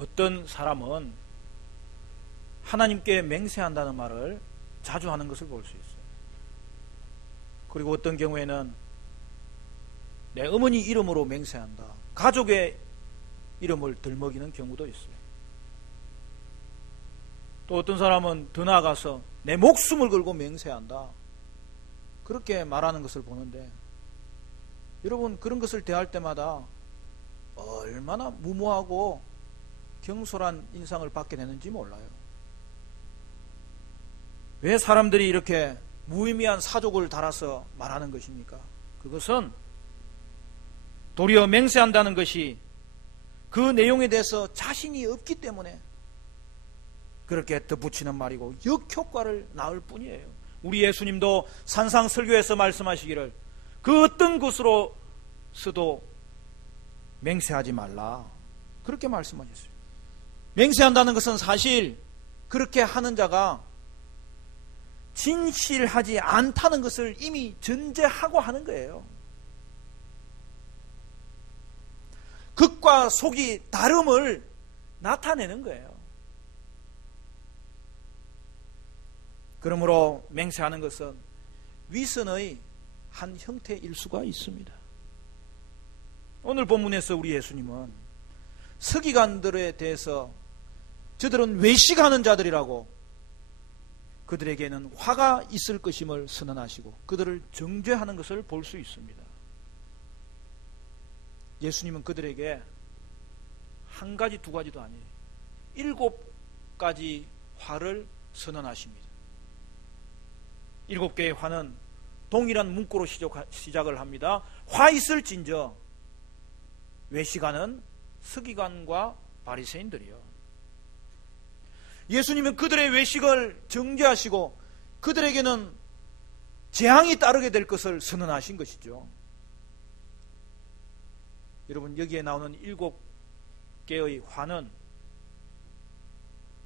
어떤 사람은 하나님께 맹세한다는 말을 자주 하는 것을 볼 수 있어요. 그리고 어떤 경우에는 내 어머니 이름으로 맹세한다, 가족의 이름을 들먹이는 경우도 있어요. 또 어떤 사람은 더 나아가서 내 목숨을 걸고 맹세한다, 그렇게 말하는 것을 보는데, 여러분, 그런 것을 대할 때마다 얼마나 무모하고 경솔한 인상을 받게 되는지 몰라요. 왜 사람들이 이렇게 무의미한 사족을 달아서 말하는 것입니까? 그것은 도리어 맹세한다는 것이 그 내용에 대해서 자신이 없기 때문에 그렇게 덧붙이는 말이고 역효과를 낳을 뿐이에요. 우리 예수님도 산상설교에서 말씀하시기를 그 어떤 것으로서도 맹세하지 말라, 그렇게 말씀하셨어요. 맹세한다는 것은 사실 그렇게 하는 자가 진실하지 않다는 것을 이미 전제하고 하는 거예요. 극과 속이 다름을 나타내는 거예요. 그러므로 맹세하는 것은 위선의 한 형태일 수가 있습니다. 오늘 본문에서 우리 예수님은 서기관들에 대해서 저들은 외식하는 자들이라고, 그들에게는 화가 있을 것임을 선언하시고 그들을 정죄하는 것을 볼 수 있습니다. 예수님은 그들에게 한 가지 두 가지도 아니에요, 7가지 화를 선언하십니다. 7개의 화는 동일한 문구로 시작을 합니다. 화 있을진저, 외식하는 서기관과 바리새인들이요. 예수님은 그들의 외식을 정죄하시고 그들에게는 재앙이 따르게 될 것을 선언하신 것이죠. 여러분, 여기에 나오는 7개의 화는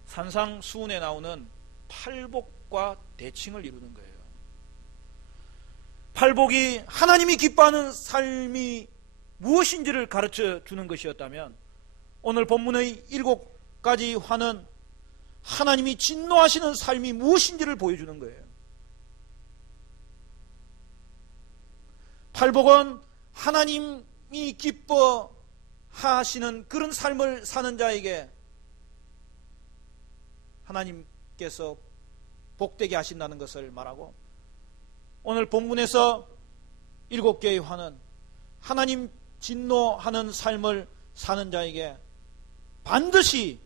산상수훈에 나오는 팔복과 대칭을 이루는 거예요. 팔복이 하나님이 기뻐하는 삶이 무엇인지를 가르쳐 주는 것이었다면, 오늘 본문의 7가지 화는 하나님이 진노하시는 삶이 무엇인지를 보여주는 거예요. 팔복은 하나님이 기뻐하시는 그런 삶을 사는 자에게 하나님께서 복되게 하신다는 것을 말하고, 오늘 본문에서 7개의 화는 하나님 진노하는 삶을 사는 자에게 반드시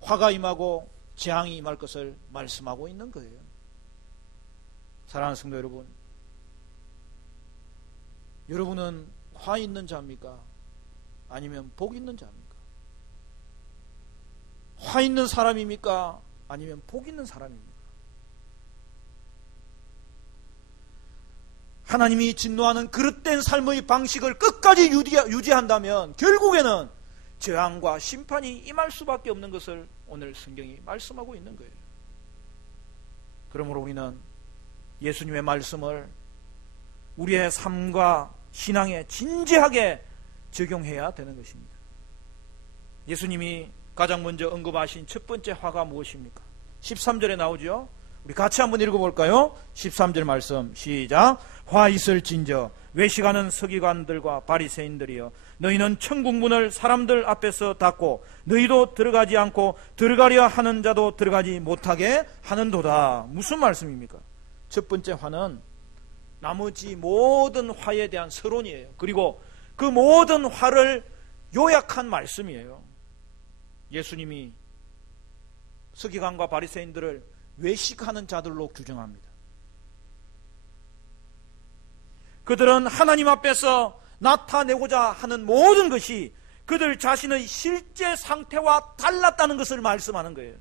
화가 임하고 재앙이 임할 것을 말씀하고 있는 거예요. 사랑하는 성도 여러분, 여러분은 화 있는 자입니까? 아니면 복 있는 자입니까? 화 있는 사람입니까? 아니면 복 있는 사람입니까? 하나님이 진노하는 그릇된 삶의 방식을 끝까지 유지한다면 결국에는 재앙과 심판이 임할 수밖에 없는 것을 오늘 성경이 말씀하고 있는 거예요. 그러므로 우리는 예수님의 말씀을 우리의 삶과 신앙에 진지하게 적용해야 되는 것입니다. 예수님이 가장 먼저 언급하신 첫 번째 화가 무엇입니까? 13절에 나오죠. 우리 같이 한번 읽어볼까요? 13절 말씀 시작. 화 있을진저 외식하는 서기관들과 바리새인들이여, 너희는 천국 문을 사람들 앞에서 닫고 너희도 들어가지 않고 들어가려 하는 자도 들어가지 못하게 하는도다. 무슨 말씀입니까? 첫 번째 화는 나머지 모든 화에 대한 서론이에요. 그리고 그 모든 화를 요약한 말씀이에요. 예수님이 서기관과 바리새인들을 외식하는 자들로 규정합니다. 그들은 하나님 앞에서 나타내고자 하는 모든 것이 그들 자신의 실제 상태와 달랐다는 것을 말씀하는 거예요.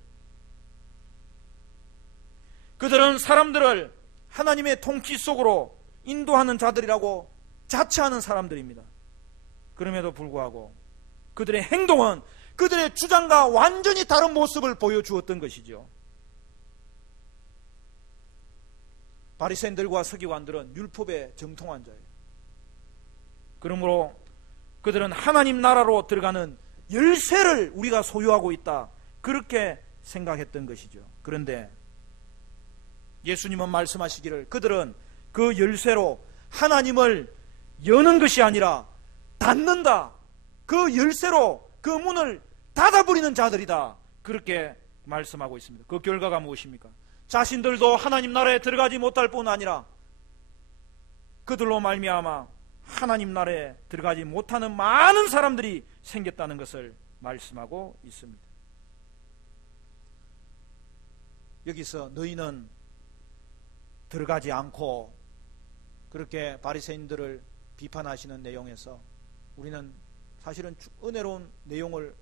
그들은 사람들을 하나님의 통치 속으로 인도하는 자들이라고 자처하는 사람들입니다. 그럼에도 불구하고 그들의 행동은 그들의 주장과 완전히 다른 모습을 보여주었던 것이죠. 바리새인들과 서기관들은 율법에 정통한 자예요. 그러므로 그들은 하나님 나라로 들어가는 열쇠를 우리가 소유하고 있다, 그렇게 생각했던 것이죠. 그런데 예수님은 말씀하시기를 그들은 그 열쇠로 하나님을 여는 것이 아니라 닫는다, 그 열쇠로 그 문을 닫아버리는 자들이다, 그렇게 말씀하고 있습니다. 그 결과가 무엇입니까? 자신들도 하나님 나라에 들어가지 못할 뿐 아니라 그들로 말미암아 하나님 나라에 들어가지 못하는 많은 사람들이 생겼다는 것을 말씀하고 있습니다. 여기서 너희는 들어가지 않고, 그렇게 바리새인들을 비판하시는 내용에서 우리는 사실은 은혜로운 내용을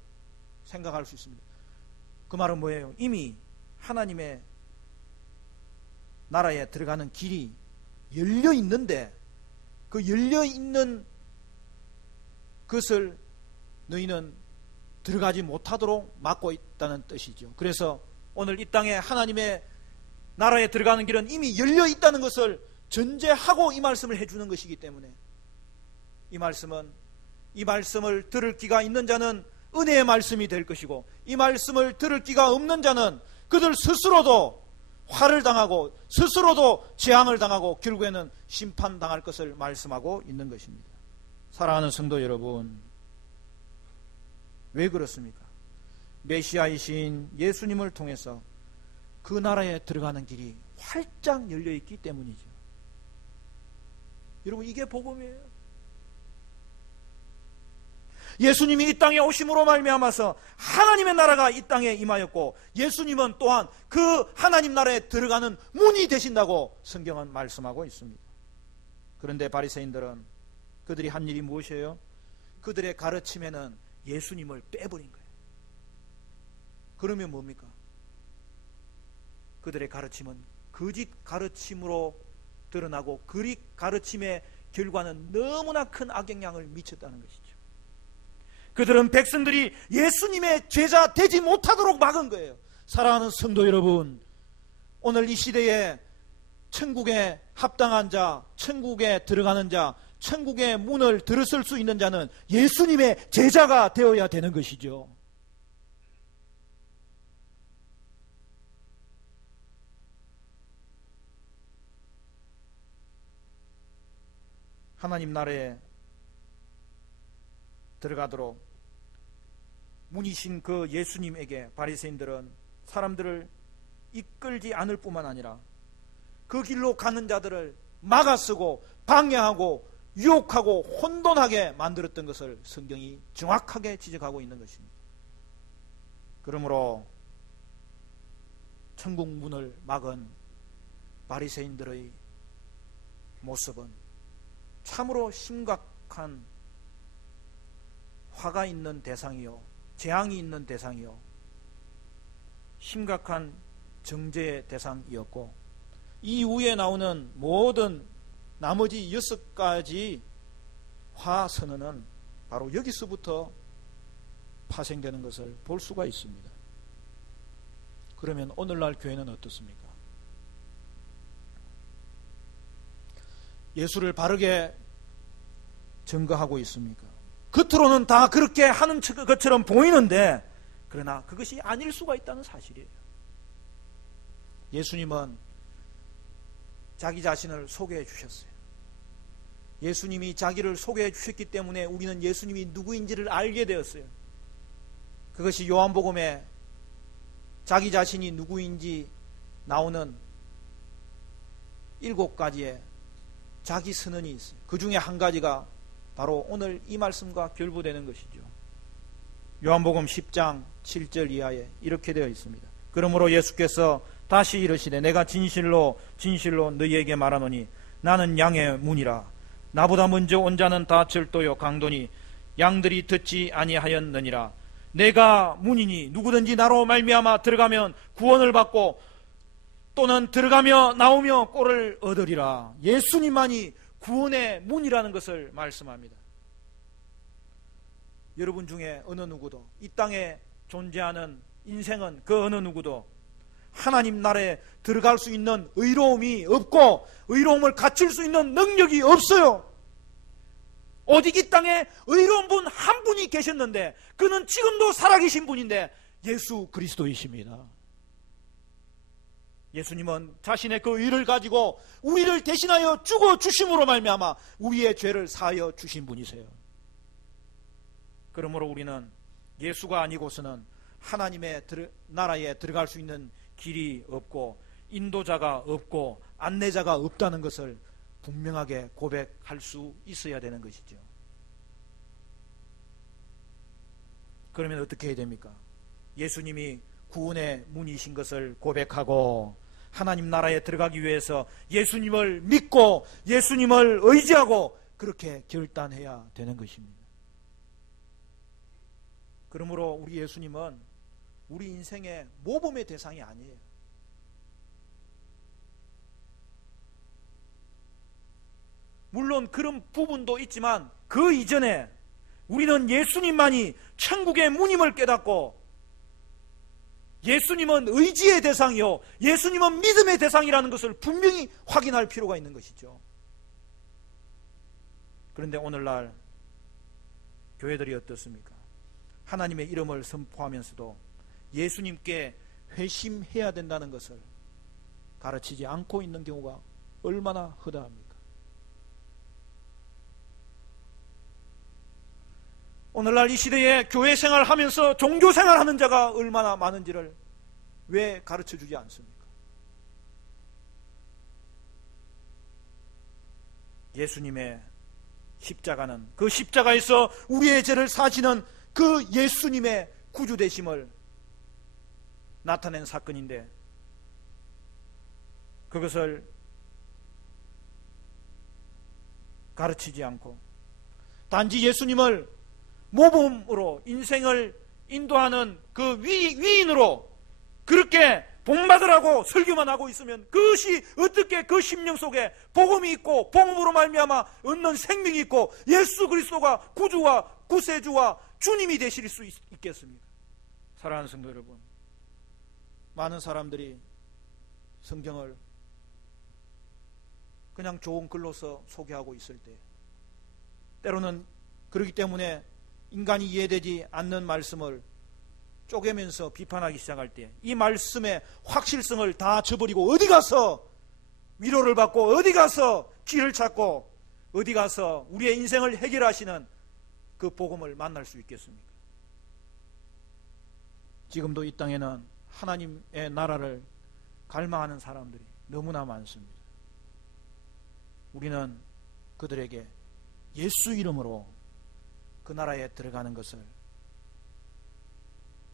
생각할 수 있습니다. 그 말은 뭐예요? 이미 하나님의 나라에 들어가는 길이 열려 있는데 그 열려 있는 것을 너희는 들어가지 못하도록 막고 있다는 뜻이죠. 그래서 오늘 이 땅에 하나님의 나라에 들어가는 길은 이미 열려 있다는 것을 전제하고 이 말씀을 해주는 것이기 때문에 이 말씀을 들을 기가 있는 자는 은혜의 말씀이 될 것이고, 이 말씀을 들을 기가 없는 자는 그들 스스로도 화를 당하고 스스로도 재앙을 당하고 결국에는 심판당할 것을 말씀하고 있는 것입니다. 사랑하는 성도 여러분, 왜 그렇습니까? 메시아이신 예수님을 통해서 그 나라에 들어가는 길이 활짝 열려있기 때문이죠. 여러분, 이게 복음이에요. 예수님이 이 땅에 오심으로 말미암아서 하나님의 나라가 이 땅에 임하였고, 예수님은 또한 그 하나님 나라에 들어가는 문이 되신다고 성경은 말씀하고 있습니다. 그런데 바리새인들은 그들이 한 일이 무엇이에요? 그들의 가르침에는 예수님을 빼버린 거예요. 그러면 뭡니까? 그들의 가르침은 거짓 가르침으로 드러나고 그 가르침의 결과는 너무나 큰 악영향을 미쳤다는 것이죠. 그들은 백성들이 예수님의 제자 되지 못하도록 막은 거예요. 사랑하는 성도 여러분, 오늘 이 시대에 천국에 합당한 자, 천국에 들어가는 자, 천국의 문을 들었을 수 있는 자는 예수님의 제자가 되어야 되는 것이죠. 하나님 나라에 들어가도록 문이신 그 예수님에게 바리새인들은 사람들을 이끌지 않을 뿐만 아니라 그 길로 가는 자들을 막아쓰고 방해하고 유혹하고 혼돈하게 만들었던 것을 성경이 정확하게 지적하고 있는 것입니다. 그러므로 천국 문을 막은 바리새인들의 모습은 참으로 심각한 화가 있는 대상이요, 재앙이 있는 대상이요, 심각한 정죄의 대상이었고, 이후에 나오는 모든 나머지 6가지 화선언은 바로 여기서부터 파생되는 것을 볼 수가 있습니다. 그러면 오늘날 교회는 어떻습니까? 예수를 바르게 증거하고 있습니까? 겉으로는 다 그렇게 하는 것처럼 보이는데 그러나 그것이 아닐 수가 있다는 사실이에요. 예수님은 자기 자신을 소개해 주셨어요. 예수님이 자기를 소개해 주셨기 때문에 우리는 예수님이 누구인지를 알게 되었어요. 그것이 요한복음에 자기 자신이 누구인지 나오는 7가지의 자기 선언이 있어요. 그 중에 한 가지가 바로 오늘 이 말씀과 결부되는 것이죠. 요한복음 10장 7절 이하에 이렇게 되어 있습니다. 그러므로 예수께서 다시 이르시되 내가 진실로 진실로 너희에게 말하노니 나는 양의 문이라. 나보다 먼저 온 자는 다 절도요 강도니 양들이 듣지 아니하였느니라. 내가 문이니 누구든지 나로 말미암아 들어가면 구원을 받고 또는 들어가며 나오며 꼴을 얻으리라. 예수님만이 구원의 문이라는 것을 말씀합니다. 여러분 중에 어느 누구도, 이 땅에 존재하는 인생은 그 어느 누구도 하나님 나라에 들어갈 수 있는 의로움이 없고 의로움을 갖출 수 있는 능력이 없어요. 오직 이 땅에 의로운 분 한 분이 계셨는데 그는 지금도 살아계신 분인데 예수 그리스도이십니다. 예수님은 자신의 그 의를 가지고 우리를 대신하여 죽어 주심으로 말미암아 우리의 죄를 사하여 주신 분이세요. 그러므로 우리는 예수가 아니고서는 하나님의 나라에 들어갈 수 있는 길이 없고 인도자가 없고 안내자가 없다는 것을 분명하게 고백할 수 있어야 되는 것이죠. 그러면 어떻게 해야 됩니까? 예수님이 구원의 문이신 것을 고백하고 하나님 나라에 들어가기 위해서 예수님을 믿고 예수님을 의지하고 그렇게 결단해야 되는 것입니다. 그러므로 우리 예수님은 우리 인생의 모범의 대상이 아니에요. 물론 그런 부분도 있지만 그 이전에 우리는 예수님만이 천국의 문임을 깨닫고 예수님은 의지의 대상이요 예수님은 믿음의 대상이라는 것을 분명히 확인할 필요가 있는 것이죠. 그런데 오늘날 교회들이 어떻습니까? 하나님의 이름을 선포하면서도 예수님께 회심해야 된다는 것을 가르치지 않고 있는 경우가 얼마나 허다합니까? 오늘날 이 시대에 교회 생활하면서 종교 생활하는 자가 얼마나 많은지를 왜 가르쳐주지 않습니까? 예수님의 십자가는 그 십자가에서 우리의 죄를 사시는 그 예수님의 구주되심을 나타낸 사건인데 그것을 가르치지 않고 단지 예수님을 모범으로 인생을 인도하는 그 위인으로 그렇게 본받으라고 설교만 하고 있으면 그것이 어떻게 그 심령 속에 복음이 있고 복음으로 말미암아 얻는 생명이 있고 예수 그리스도가 구주와 구세주와 주님이 되실 수 있겠습니까? 사랑하는 성도 여러분, 많은 사람들이 성경을 그냥 좋은 글로서 소개하고 있을 때 때로는 그렇기 때문에 인간이 이해되지 않는 말씀을 쪼개면서 비판하기 시작할 때 이 말씀의 확실성을 다 저버리고 어디 가서 위로를 받고 어디 가서 길을 찾고 어디 가서 우리의 인생을 해결하시는 그 복음을 만날 수 있겠습니까? 지금도 이 땅에는 하나님의 나라를 갈망하는 사람들이 너무나 많습니다. 우리는 그들에게 예수 이름으로 그 나라에 들어가는 것을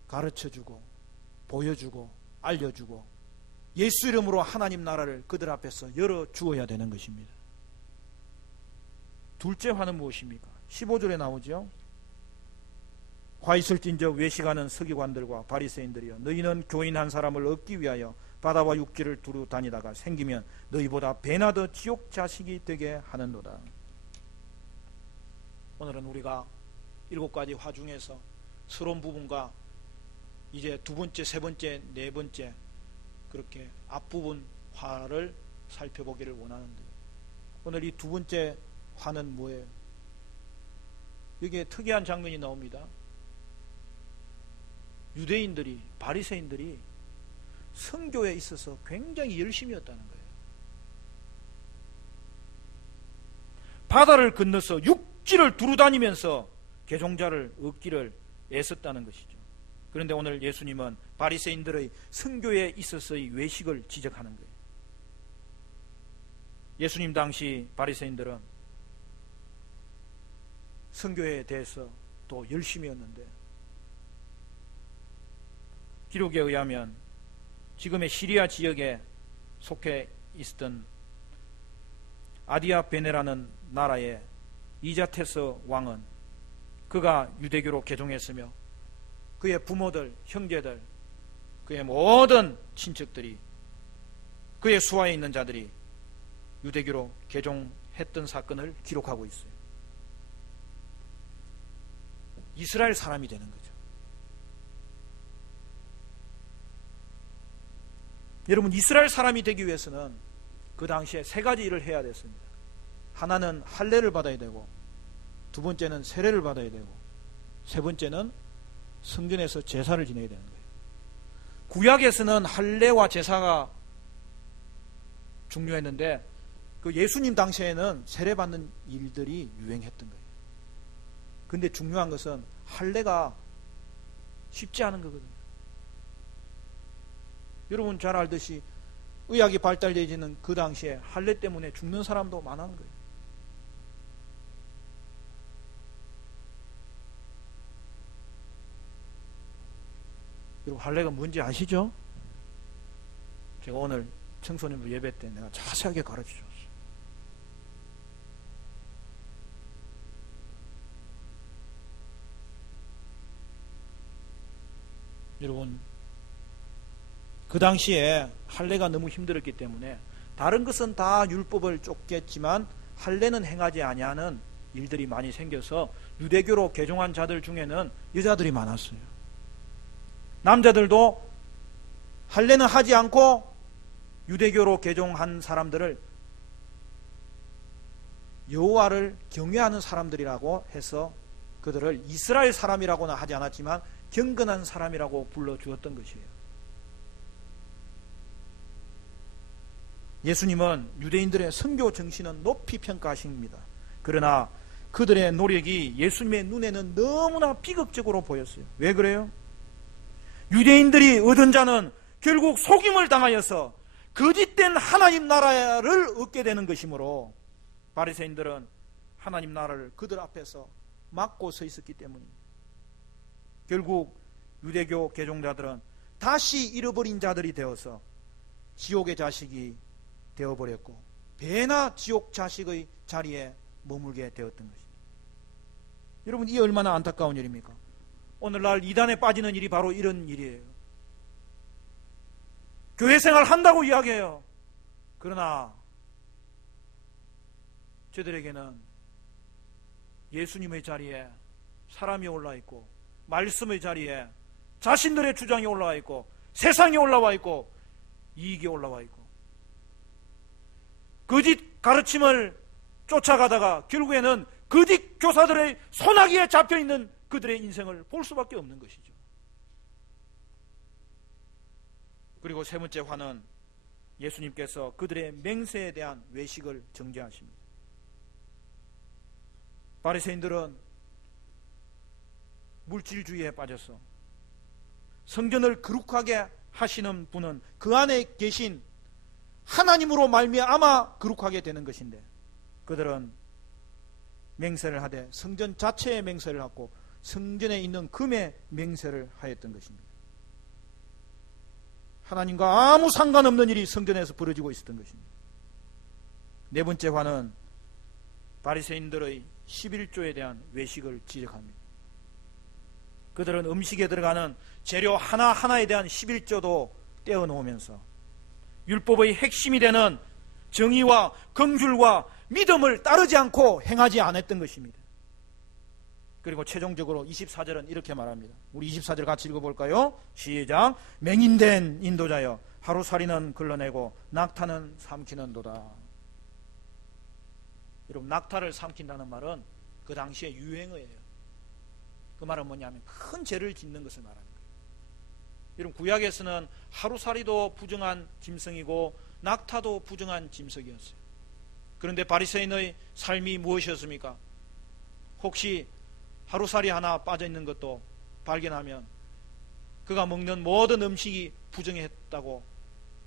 가르쳐주고 보여주고 알려주고 예수 이름으로 하나님 나라를 그들 앞에서 열어주어야 되는 것입니다. 둘째 화는 무엇입니까? 15절에 나오죠. 화 있을진저 외식하는 서기관들과 바리새인들이여 너희는 교인 한 사람을 얻기 위하여 바다와 육지를 두루 다니다가 생기면 너희보다 배나 더 지옥 자식이 되게 하는도다. 오늘은 우리가 7가지 화 중에서 서론 부분과 이제 두 번째, 세 번째, 네 번째 그렇게 앞부분 화를 살펴보기를 원하는데 오늘 이 두 번째 화는 뭐예요? 여기에 특이한 장면이 나옵니다. 유대인들이 바리새인들이 선교에 있어서 굉장히 열심이었다는 거예요. 바다를 건너서 육지를 두루다니면서 개종자를 얻기를 애썼다는 것이죠. 그런데 오늘 예수님은 바리새인들의 선교에 있어서의 외식을 지적하는 거예요. 예수님 당시 바리새인들은 선교에 대해서 또 열심이었는데 기록에 의하면 지금의 시리아 지역에 속해 있었던 아디아베네라는 나라의 이자테스 왕은 그가 유대교로 개종했으며 그의 부모들, 형제들, 그의 모든 친척들이 그의 수하에 있는 자들이 유대교로 개종했던 사건을 기록하고 있어요. 이스라엘 사람이 되는 거죠. 여러분, 이스라엘 사람이 되기 위해서는 그 당시에 3가지 일을 해야 됐습니다. 하나는 할례를 받아야 되고 두 번째는 세례를 받아야 되고, 세 번째는 성전에서 제사를 지내야 되는 거예요. 구약에서는 할례와 제사가 중요했는데 그 예수님 당시에는 세례 받는 일들이 유행했던 거예요. 근데 중요한 것은 할례가 쉽지 않은 거거든요. 여러분 잘 알듯이 의학이 발달되지는 그 당시에 할례 때문에 죽는 사람도 많은 거예요. 여러분 할례가 뭔지 아시죠? 제가 오늘 청소년부 예배 때 내가 자세하게 가르쳐 줬어요. 여러분 그 당시에 할례가 너무 힘들었기 때문에 다른 것은 다 율법을 쫓겠지만 할례는 행하지 아니하는 일들이 많이 생겨서 유대교로 개종한 자들 중에는 여자들이 많았어요. 남자들도 할례는 하지 않고 유대교로 개종한 사람들을 여호와를 경외하는 사람들이라고 해서 그들을 이스라엘 사람이라고는 하지 않았지만 경건한 사람이라고 불러주었던 것이에요. 예수님은 유대인들의 선교 정신은 높이 평가하십니다. 그러나 그들의 노력이 예수님의 눈에는 너무나 비극적으로 보였어요. 왜 그래요? 유대인들이 얻은 자는 결국 속임을 당하여서 거짓된 하나님 나라를 얻게 되는 것이므로 바리새인들은 하나님 나라를 그들 앞에서 막고 서 있었기 때문입니다. 결국 유대교 개종자들은 다시 잃어버린 자들이 되어서 지옥의 자식이 되어버렸고 배나 지옥 자식의 자리에 머물게 되었던 것입니다. 여러분 이 얼마나 안타까운 일입니까? 오늘날 이단에 빠지는 일이 바로 이런 일이에요. 교회 생활 한다고 이야기해요. 그러나 저들에게는 예수님의 자리에 사람이 올라 있고 말씀의 자리에 자신들의 주장이 올라와 있고 세상이 올라와 있고 이익이 올라와 있고 거짓 가르침을 쫓아가다가 결국에는 거짓 교사들의 손아귀에 잡혀있는 그들의 인생을 볼 수밖에 없는 것이죠. 그리고 세 번째 화는 예수님께서 그들의 맹세에 대한 외식을 정죄하십니다. 바리새인들은 물질주의에 빠져서 성전을 거룩하게 하시는 분은 그 안에 계신 하나님으로 말미암아 거룩하게 되는 것인데 그들은 맹세를 하되 성전 자체의 맹세를 하고 성전에 있는 금의 맹세를 하였던 것입니다. 하나님과 아무 상관없는 일이 성전에서 벌어지고 있었던 것입니다. 네 번째 화는 바리새인들의 11조에 대한 외식을 지적합니다. 그들은 음식에 들어가는 재료 하나하나에 대한 11조도 떼어놓으면서 율법의 핵심이 되는 정의와 긍휼과 믿음을 따르지 않고 행하지 않았던 것입니다. 그리고 최종적으로 24절은 이렇게 말합니다. 우리 24절 같이 읽어볼까요? 시작. 맹인된 인도자여 하루살이는 걸러내고 낙타는 삼키는도다. 여러분 낙타를 삼킨다는 말은 그 당시의 유행어예요. 그 말은 뭐냐면 큰 죄를 짓는 것을 말하는 거예요. 여러분 구약에서는 하루살이도 부정한 짐승이고 낙타도 부정한 짐승이었어요. 그런데 바리새인의 삶이 무엇이었습니까? 혹시 하루살이 하나 빠져있는 것도 발견하면 그가 먹는 모든 음식이 부정했다고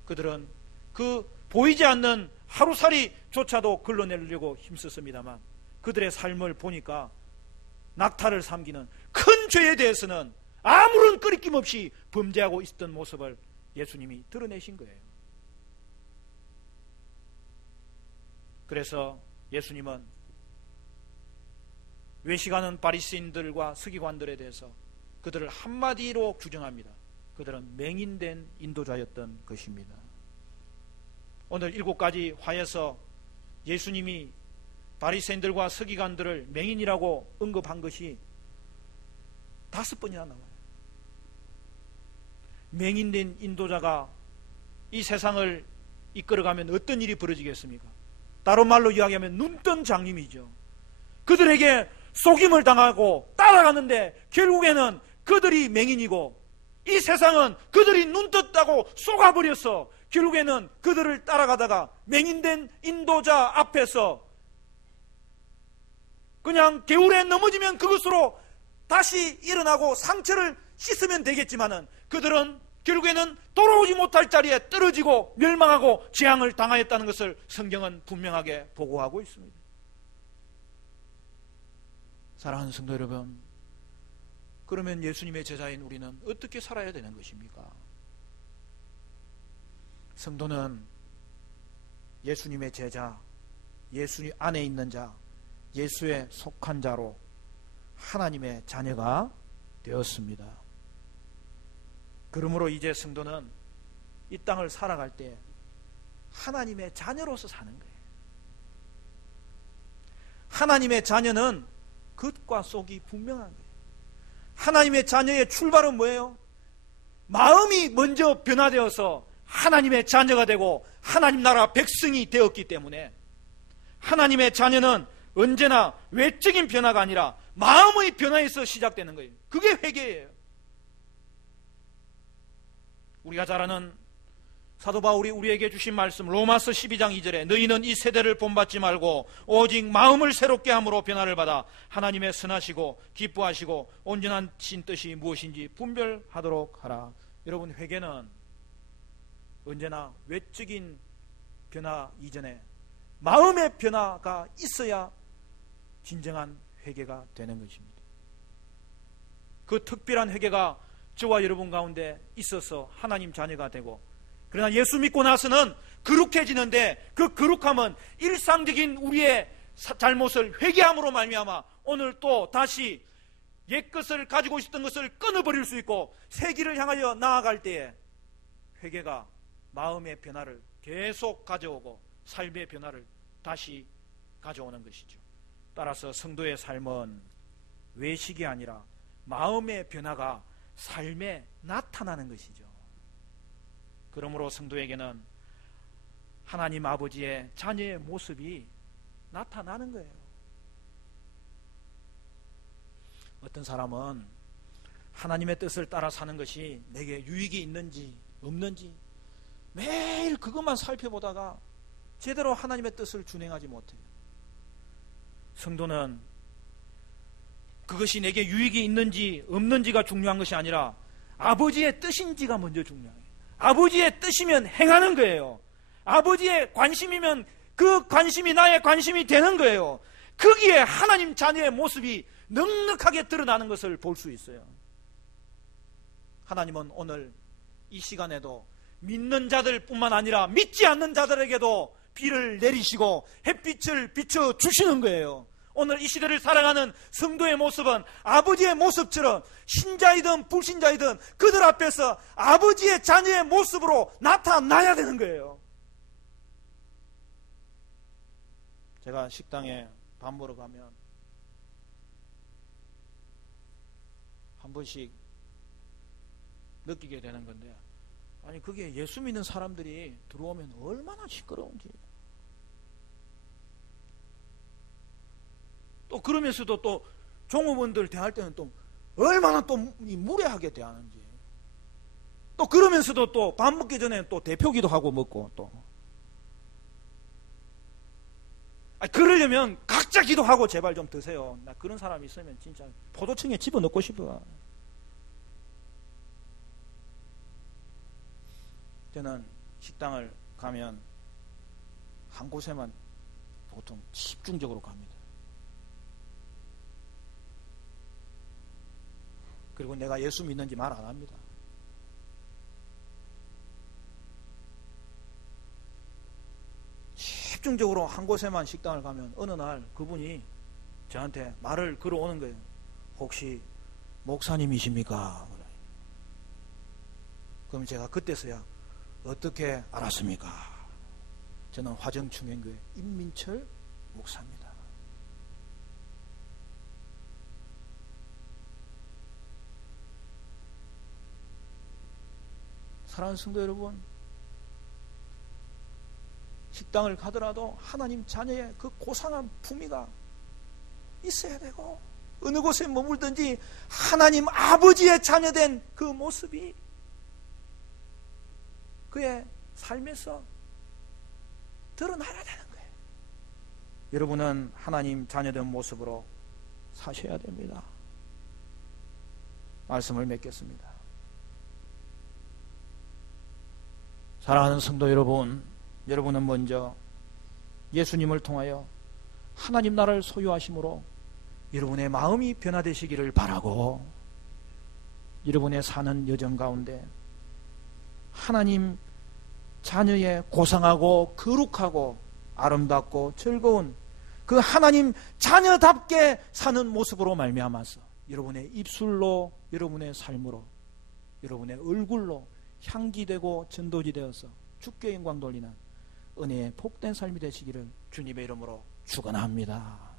그들은 그 보이지 않는 하루살이조차도 걸러내려고 힘썼습니다만 그들의 삶을 보니까 낙타를 삼기는 큰 죄에 대해서는 아무런 끄리낌 없이 범죄하고 있었던 모습을 예수님이 드러내신 거예요. 그래서 예수님은 외식하는 바리새인들과 서기관들에 대해서 그들을 한마디로 규정합니다. 그들은 맹인된 인도자였던 것입니다. 오늘 7가지 화에서 예수님이 바리새인들과 서기관들을 맹인이라고 언급한 것이 5번이나 나와요. 맹인된 인도자가 이 세상을 이끌어가면 어떤 일이 벌어지겠습니까? 다른 말로 이야기하면 눈뜬 장님이죠. 그들에게 속임을 당하고 따라가는데 결국에는 그들이 맹인이고 이 세상은 그들이 눈 떴다고 쏘가버렸어. 결국에는 그들을 따라가다가 맹인된 인도자 앞에서 그냥 개울에 넘어지면 그것으로 다시 일어나고 상처를 씻으면 되겠지만은 그들은 결국에는 돌아오지 못할 자리에 떨어지고 멸망하고 재앙을 당하였다는 것을 성경은 분명하게 보고하고 있습니다. 사랑하는 성도 여러분, 그러면 예수님의 제자인 우리는 어떻게 살아야 되는 것입니까? 성도는 예수님의 제자, 예수 안에 있는 자, 예수에 속한 자로 하나님의 자녀가 되었습니다. 그러므로 이제 성도는 이 땅을 살아갈 때 하나님의 자녀로서 사는 거예요. 하나님의 자녀는 겉과 속이 분명한 거예요. 하나님의 자녀의 출발은 뭐예요? 마음이 먼저 변화되어서 하나님의 자녀가 되고 하나님 나라 백성이 되었기 때문에 하나님의 자녀는 언제나 외적인 변화가 아니라 마음의 변화에서 시작되는 거예요. 그게 회개예요. 우리가 잘 아는 사도 바울이 우리에게 주신 말씀 로마서 12장 2절에 너희는 이 세대를 본받지 말고 오직 마음을 새롭게 함으로 변화를 받아 하나님의 선하시고 기뻐하시고 온전한 신 뜻이 무엇인지 분별하도록 하라. 여러분, 회개는 언제나 외적인 변화 이전에 마음의 변화가 있어야 진정한 회개가 되는 것입니다. 그 특별한 회개가 저와 여러분 가운데 있어서 하나님 자녀가 되고, 그러나 예수 믿고 나서는 거룩해지는데 그 거룩함은 일상적인 우리의 잘못을 회개함으로 말미암아 오늘 또 다시 옛것을 가지고 있었던 것을 끊어버릴 수 있고 새 길을 향하여 나아갈 때에 회개가 마음의 변화를 계속 가져오고 삶의 변화를 다시 가져오는 것이죠. 따라서 성도의 삶은 외식이 아니라 마음의 변화가 삶에 나타나는 것이죠. 그러므로 성도에게는 하나님 아버지의 자녀의 모습이 나타나는 거예요. 어떤 사람은 하나님의 뜻을 따라 사는 것이 내게 유익이 있는지 없는지 매일 그것만 살펴보다가 제대로 하나님의 뜻을 준행하지 못해요. 성도는 그것이 내게 유익이 있는지 없는지가 중요한 것이 아니라 아버지의 뜻인지가 먼저 중요해요. 아버지의 뜻이면 행하는 거예요. 아버지의 관심이면 그 관심이 나의 관심이 되는 거예요. 거기에 하나님 자녀의 모습이 넉넉하게 드러나는 것을 볼 수 있어요. 하나님은 오늘 이 시간에도 믿는 자들뿐만 아니라 믿지 않는 자들에게도 비를 내리시고 햇빛을 비춰주시는 거예요. 오늘 이 시대를 살아가는 성도의 모습은 아버지의 모습처럼 신자이든 불신자이든 그들 앞에서 아버지의 자녀의 모습으로 나타나야 되는 거예요. 제가 식당에 밥 먹으러 가면 한 번씩 느끼게 되는 건데, 아니 그게 예수 믿는 사람들이 들어오면 얼마나 시끄러운지, 또 그러면서도 또 종업원들 대할 때는 또 얼마나 또 무례하게 대하는지, 또 그러면서도 또 밥 먹기 전에 또 대표기도 하고 먹고, 또 그러려면 각자 기도하고 제발 좀 드세요. 나 그런 사람이 있으면 진짜 포도청에 집어넣고 싶어. 저는 식당을 가면 한 곳에만 보통 집중적으로 갑니다. 그리고 내가 예수 믿는지 말 안 합니다. 집중적으로 한 곳에만 식당을 가면 어느 날 그분이 저한테 말을 걸어오는 거예요. 혹시 목사님이십니까? 그럼 제가 그때서야 어떻게 알았습니까? 저는 화정충행교회 임민철 목사입니다. 사랑하는 성도 여러분, 식당을 가더라도 하나님 자녀의 그 고상한 품위가 있어야 되고, 어느 곳에 머물든지 하나님 아버지의 자녀된 그 모습이 그의 삶에서 드러나야 되는 거예요. 여러분은 하나님 자녀된 모습으로 사셔야 됩니다. 말씀을 맺겠습니다. 사랑하는 성도 여러분, 여러분은 먼저 예수님을 통하여 하나님 나라를 소유하심으로 여러분의 마음이 변화되시기를 바라고, 여러분의 사는 여정 가운데 하나님 자녀의 고상하고 거룩하고 아름답고 즐거운 그 하나님 자녀답게 사는 모습으로 말미암아서 여러분의 입술로, 여러분의 삶으로, 여러분의 얼굴로 향기되고 전도지 되어서 주께 영광 돌리는 은혜의 복된 삶이 되시기를 주님의 이름으로 축원합니다.